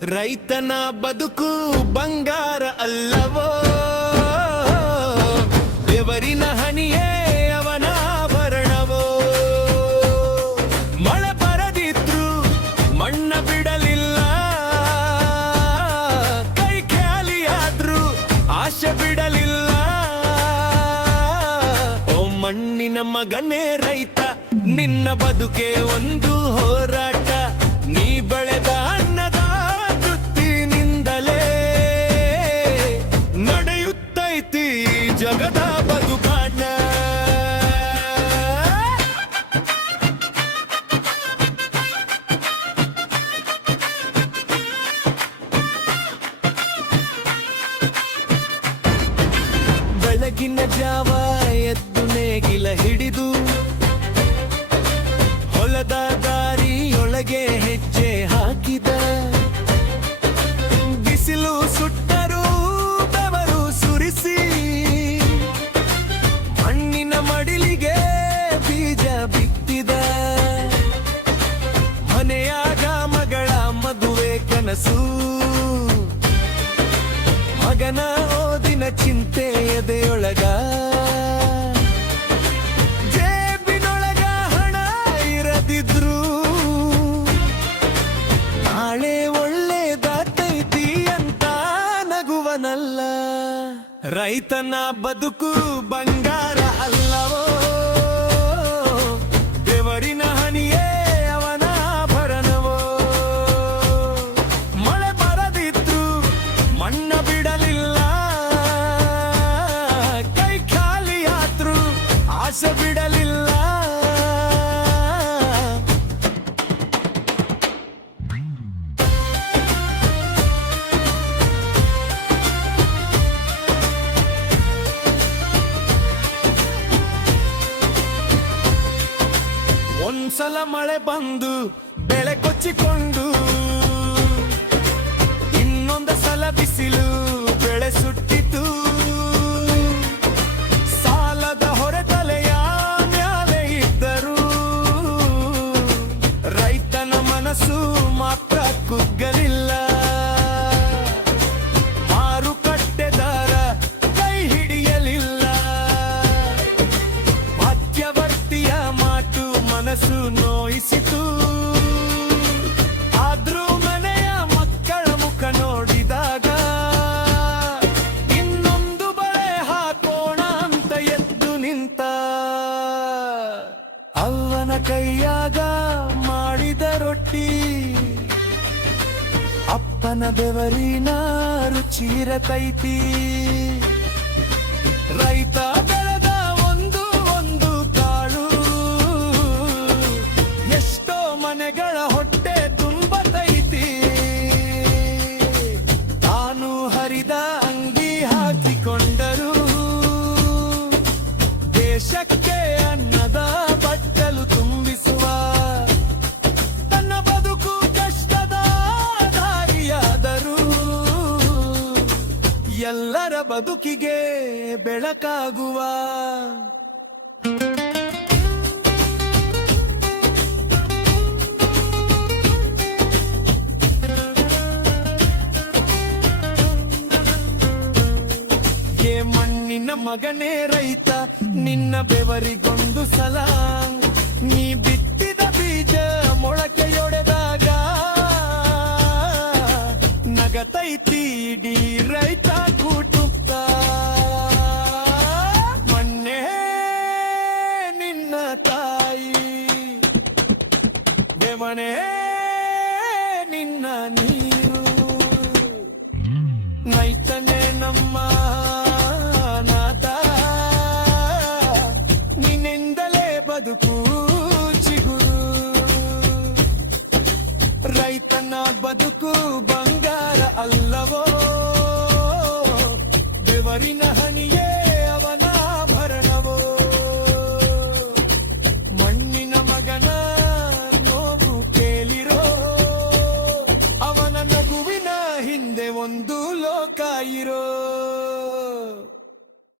ರೈತನ ಬದುಕು ಬಂಗಾರ ಅಲ್ಲವೋ, ಬೆವರಿನ ಹನಿಯೇ ಅವನ ಆಭರಣವೋ. ಮಳೆ ಬರದಿದ್ರು ಮಣ್ಣ ಬಿಡಲಿಲ್ಲ, ಕೈ ಖಾಲಿಯಾದ್ರು ಆಶೆ ಬಿಡಲಿಲ್ಲ. ಓ ಮಣ್ಣಿನ ಮಗನೇ ರೈತ, ನಿನ್ನ ಬದುಕೆ ಒಂದು ಹೋರಾಟ. ನೀ ಬೆಳೆದ ಅನ್ನದ ತೃಪ್ತಿನಿಂದಲೇ ನಡೆಯುತ್ತೈತಿ ಜಗದ ಬದುಕಾಟ. ಬೆಳಗಿನ ಜಾವ ಎದ್ದು ನೇಗಿಲ ಹಿಡಿದು ಹೊಲದ ದಾರಿಯೊಳಗೆ ಹೆಜ್ಜೆ ಹಾಕಿದ. ಬಿಸಿಲು ಸುಟ್ಟರೂ ಬೆವರು ಸುರಿಸಿ ಮಣ್ಣಿನ ಮಡಿಲಿಗೆ ಬೀಜ ಬಿತ್ತಿದ. ಮನೆಯಾಗ ಮಗಳ ಮದುವೆ ಕನಸು, ಮಗನ ಓದಿನ ಚಿಂತೆ ಎದೆಯೊಳಗ. ಜೇಬಿನೊಳಗ ಹಣ ಇರದಿದ್ರು ನಾಳೆ ಒಳ್ಳೆದಾತೈತಿ ಅಂತ ನಗುವನಲ್ಲ. ರೈತನ ಬದುಕು ಬಂಗಾರ ಅಲ್ಲವೋ, ಬೆವರಿನ ಹನಿಯೇ ಅವನ ಆಭರಣವೋ. ಮಳೆ ಬರದಿದ್ರು ಮಣ್ಣ ಬಿಡಲಿಲ್ಲ, ಕೈ ಖಾಲಿಯಾದ್ರು ಆಸೆ ಬಿಡಲಿಲ್ಲ. ಒಂದ್ಸಲ ಮಳೆ ಬಂದು ಬೆಳೆ ಕೊಚ್ಚಿಕೊಂಡು, ಇನ್ನೊಂದು ಸಲ ಬಿಸಿಲು ಬೆಳೆ ಸುಟ್ಟಿತು. ಸಾಲದ ಹೊರೆ ತಲೆಯ ಮ್ಯಾಲೆ ಇದ್ದರು, ರೈತನ ಮನಸ್ಸು ಮಾತ್ರ ಕುಗ್ಗಲಿಲ್ಲ. ಮಾರುಕಟ್ಟೆದಾರ ಕೈ ಹಿಡಿಯಲಿಲ್ಲ, ಮಧ್ಯವರ್ತಿಯ ಮಾತು ಮನಸ್ಸು ನೋಯಿಸಿತು. ಆದ್ರೂ ಮನೆಯ ಮಕ್ಕಳ ಮುಖ ನೋಡಿದಾಗ ಇನ್ನೊಂದು ಬಳೆ ಹಾಕೋಣ ಅಂತ ಎದ್ದು ನಿಂತ. ಅವನ ಕೈಯಾಗ ಮಾಡಿದ ರೊಟ್ಟಿ ಅಪ್ಪನ ಬೆವರಿನ ರುಚಿರತೈತಿ. ರೈತ ಬೆಳೆದ ಒಂದು ಒಂದು ಕಾಳು ಎಷ್ಟೋ ಮನೆಗಳ ಹೊಟ್ಟೆ ತುಂಬತೈತಿ. ತಾನು ಹರಿದ ಅಂಗಿ ಹಾಕಿಕೊಂಡರು ದೇಶಕ್ಕೆ ಅನ್ನದ ಬಟ್ಟಲು ತುಂಬಿಸುವ. ತನ್ನ ಬದುಕು ಕಷ್ಟದ ದಾರಿಯಾದರೂ ಎಲ್ಲರ ಬದುಕಿಗೆ ಬೆಳಕಾಗುವ. ಮಣ್ಣಿನ ಮಗನೇ ರೈತ, ನಿನ್ನ ಬೆವರಿಗೊಂದು ಸಲ. ನೀ ಬಿತ್ತಿದ ಬೀಜ ಮೊಳಕೆಯೊಡೆದಾಗ ನಗತೈತಿ ಇಡೀ ರೈತ ಕುಟುಂಬ. ಮಣ್ಣೇ ನಿನ್ನ ತಾಯಿ, ದೇವನೇ ನಿನ್ನ ನೀರು. ರೈತನೇ ನಮ್ಮ ಬದುಕು ಚಿಗುರು. ರೈತನ ಬದುಕು ಬಂಗಾರ ಅಲ್ಲವೋ, ಬೆವರಿನ